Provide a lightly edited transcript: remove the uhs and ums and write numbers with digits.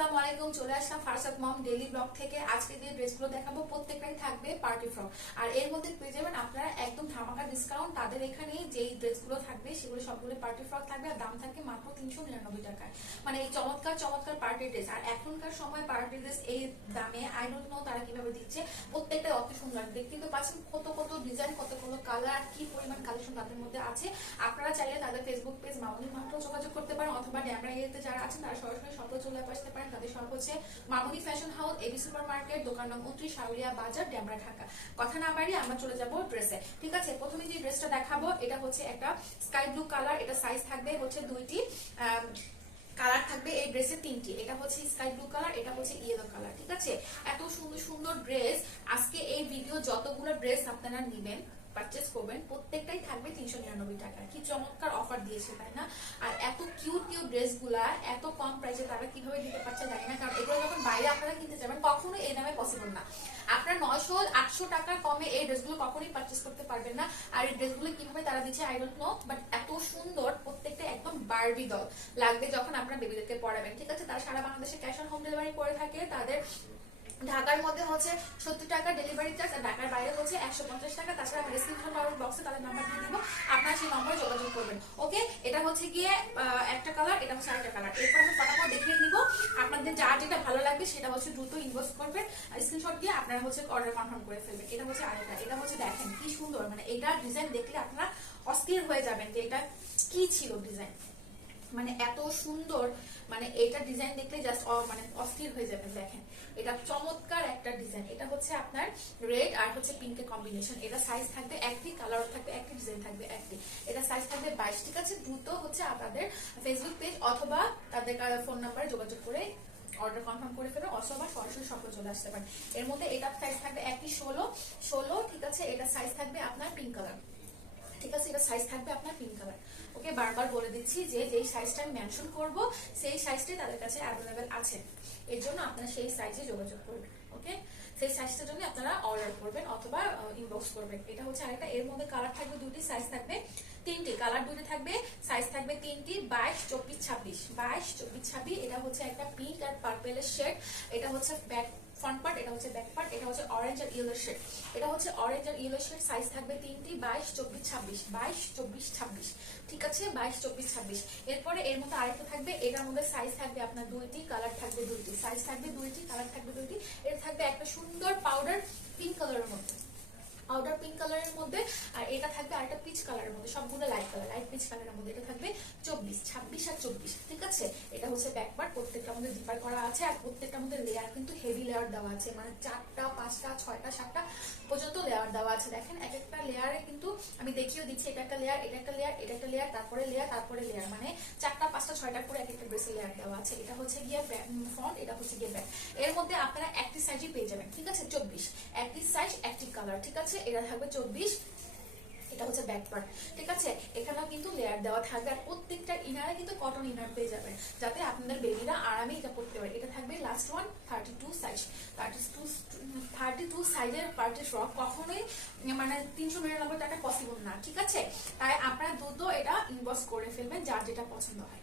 আসসালামু আলাইকুম, চলে আসলাম ফারসাত মম ডেইলি ব্লগ থেকে। আজকে যে ড্রেসগুলো দেখাবো প্রত্যেকটাই থাকবে পার্টি ফ্রক, আর এর মধ্যে পেয়ে যাবেন আপনারা একদম ধামাকা ডিসকাউন্ট। তাদের এখানে যেই ড্রেসগুলো থাকবে সেগুলো সবগুলো পার্টি ফ্রক থাকবে, আর দাম থাকবে মাত্র 399 টাকায়। মানে এই চমৎকার চমৎকার পার্টি ড্রেস, আর এখনকার সময় পার্টি ড্রেস এই দামে আই ডোন্ট নো তারা কিভাবে দিচ্ছে। প্রত্যেকটা অত সুন্দর, দেখতে তো পাচ্ছেন কত কত ডিজাইন, কত কত কালার, কি পরিমাণ কালেকশন তাদের মধ্যে আছে। আপনারা চাইলে তাদের ফেসবুক পেজ মামুনি মাত্র যোগাযোগ করতে পারেন, অথবা ড্যামরা এরিয়াতে যারা আছেন তারা সরাসরি শপে চলে আসতে পারেন। তাদের শপ হচ্ছে Mamuni fashion house, AB super market, দোকান নং 29, শাউলিয়া বাজার, ড্যামরা, ঢাকা। কথা না বাড়িয়ে আমরা চলে যাব ড্রেসে। ঠিক আছে, প্রথমে যে ড্রেসটা দেখাবো এটা হচ্ছে একটা স্কাই ব্লু কালার। এটা সাইজ থাকবে হচ্ছে দুইটি, কালার থাকবে এই ড্রেসে তিনটি। এটা হচ্ছে স্কাই ব্লু কালার, এটা হচ্ছে ইয়েলো কালার। ঠিক আছে, এত সুন্দর সুন্দর ড্রেস। আজকে এই ভিডিও যতগুলো ড্রেস আপনারা নেবেন পারচেজ করবেন প্রত্যেকটাই থাকবে 399 টাকা। কি চমৎকার অফার দিয়েছে তাই না? আর এত কিউট কিউট ড্রেস গুলা এত কম প্রাইসে তারা কিভাবে দিতে পারছে জানি না, কারণ এগুলো যখন বাইরে আপনারা কিনতে যাবেন কখনো এই দামে পসিবল না। আপনারা 900-800 টাকার কমে এই ড্রেসগুলো কখনোই পারচেজ করতে পারবেন না। আর এই ড্রেসগুলো কিভাবে তারা দিচ্ছে আই ডোন্ট নো, বাট এত সুন্দর প্রত্যেকটা একদম বারবি ডল লাগবে যখন আপনারা বেবিদেরকে পড়াবেন। ঠিক আছে, তারা সারা বাংলাদেশে ক্যাশ অন হোম ডেলিভারি করে থাকে। তাদের ঢাকার মধ্যে হচ্ছে 70 টাকা ডেলিভারি চার্জ, আর ঢাকার বাইরে হচ্ছে 150 টাকা। তাছাড়া আমি ডেসক্রিপশন বক্সে তাদের নাম্বার দিয়ে দিব, আপনারা সেই নম্বরে যোগাযোগ করবেন। ওকে, এটা হচ্ছে গিয়ে একটা কালার, এটা হচ্ছে আরেকটা কালার। এরপর আমি ফটাফট দেখিয়ে দিব। আপনাদের যার যেটা ভালো লাগবে সেটা হচ্ছে দ্রুত ইনবক্স করবেন, স্ক্রিনশট দিয়ে আপনারা হচ্ছে অর্ডার কনফার্ম করে ফেলবেন। এটা হচ্ছে আরেকটা, এটা হচ্ছে দেখেন কি সুন্দর, মানে এটা ডিজাইন দেখলে আপনারা অস্থির হয়ে যাবেন যে এটা কি ছিল ডিজাইন, মানে এত সুন্দর, মানে এটা ডিজাইন দেখলে জাস্ট মানে অস্থির হয়ে যাবেন। দেখেন এটা চমৎকার একটা ডিজাইন। এটা হচ্ছে আপনার রেড আর হচ্ছে পিঙ্কের কম্বিনেশন। এটা সাইজ থাকবে একটি, কালার থাকবে একটি, ডিজাইন থাকবে একটি। এটা সাইজ থাকবে 22। ঠিক আছে, দ্রুত হচ্ছে আপনাদের ফেসবুক পেজ অথবা তাদের ফোন নাম্বারে যোগাযোগ করে অর্ডার কনফার্ম করে ফেলবেন, অথবা সরাসরি শপে চলে আসতে পারেন। এর মধ্যে এটা সাইজ থাকবে একটি 16। ঠিক আছে, এটা সাইজ থাকবে আপনার পিঙ্ক কালার। ঠিক আছে, এটা সাইজ থাকবে আপনার পিঙ্ক কালার। ওকে, বারবার বলে দিচ্ছি যে যেই সাইজটা আমি মেনশন করব সেই সাইজটাই তাদের কাছে অ্যাভেলেবেল আছে, এর জন্য আপনারা সেই সাইজে যোগাযোগ করবেন। ওকে, সেই সাইজটার জন্য আপনারা অর্ডার করবেন অথবা ইনবক্স করবেন। এটা হচ্ছে আরেকটা, এর মধ্যে কালার থাকবে দুটি, সাইজ থাকবে তিনটি, কালার দুটি থাকবে, সাইজ থাকবে তিনটি, 22, 24, 26। 22, 24, 26। এটা হচ্ছে একটা পিঙ্ক আর পার্পেলের শেড। এটা হচ্ছে ব্যাক ফ্রন্ট পার্ট, এটা হচ্ছে ব্যাক পার্ট। এটা হচ্ছে অরেঞ্জ আর ইয়েলো শেড। এটা হচ্ছে অরেঞ্জ আর ইয়েলো শেড। সাইজ থাকবে তিনটি, 22, 24, 26। 22, 24, 26। ঠিক আছে, 22, 24, 26। এরপরে এর মধ্যে আরেকটা থাকবে, এটার মধ্যে সাইজ থাকবে আপনার দুইটি, কালার থাকবে দুইটি, সাইজ থাকবে দুইটি, কালার থাকবে দুইটি। এটা থাকবে একটা সুন্দর পাউডার পিঙ্ক কালারের মধ্যে, পাউডার পিঙ্ক কালারের মধ্যে। আর এটা থাকবে আরেকটা পিচ কালারের মধ্যে, সবগুলো লাইট কালার, লাইট পিচ কালারের মধ্যে। এটা থাকবে 24, 26 আর 24। ঠিক আছে, এটা হচ্ছে ব্যাক পার্ট। প্রত্যেকটার মধ্যে জিপার করা আছে, আর প্রত্যেকটার মধ্যে লেয়ার কিন্তু হেভি লেয়ার দেওয়া আছে, মানে 4টা, 5টা, 6টা, 7টা পর্যন্ত লেয়ার দেওয়া আছে। দেখেন এক একটা লেয়ারে কিন্তু আমি দেখিয়ে দিচ্ছি, এটা একটা লেয়ার, এটা একটা লেয়ার, এটা একটা লেয়ার, তারপরে লেয়ার, তারপরে লেয়ার, মানে 4টা, 5টা, 6টা করে এক একটা ড্রেসের লেয়ার দেওয়া আছে। এটা হচ্ছে গিয়ে ফ্রন্ট, এটা হচ্ছে গিয়ে ব্যাক। এর মধ্যে আপনারা একটি সাইজই পেয়ে যাবেন। ঠিক আছে, 24, একটি সাইজ একটি কালার। ঠিক আছে, এটা থাকবে 24। এটা হচ্ছে ব্যাক পার্ট। ঠিক আছে, এখানেও কিন্তু লেয়ার দেওয়া থাকবে, আর প্রত্যেকটা ইনারে কিন্তু কটন ইনার পেয়ে যাবেন, যাতে আপনাদের বেবিরা আরামে এটা পড়তে পারে। এটা থাকবে লাস্ট ওয়ান 32 সাইজ। 32 সাইজের পার্টি ফ্রক কখনোই মানে 399 টাকা পসিবল না। ঠিক আছে, তাই আপনারা দ্রুত এটা ইনবক্স করে ফেলবেন যার যেটা পছন্দ হয়।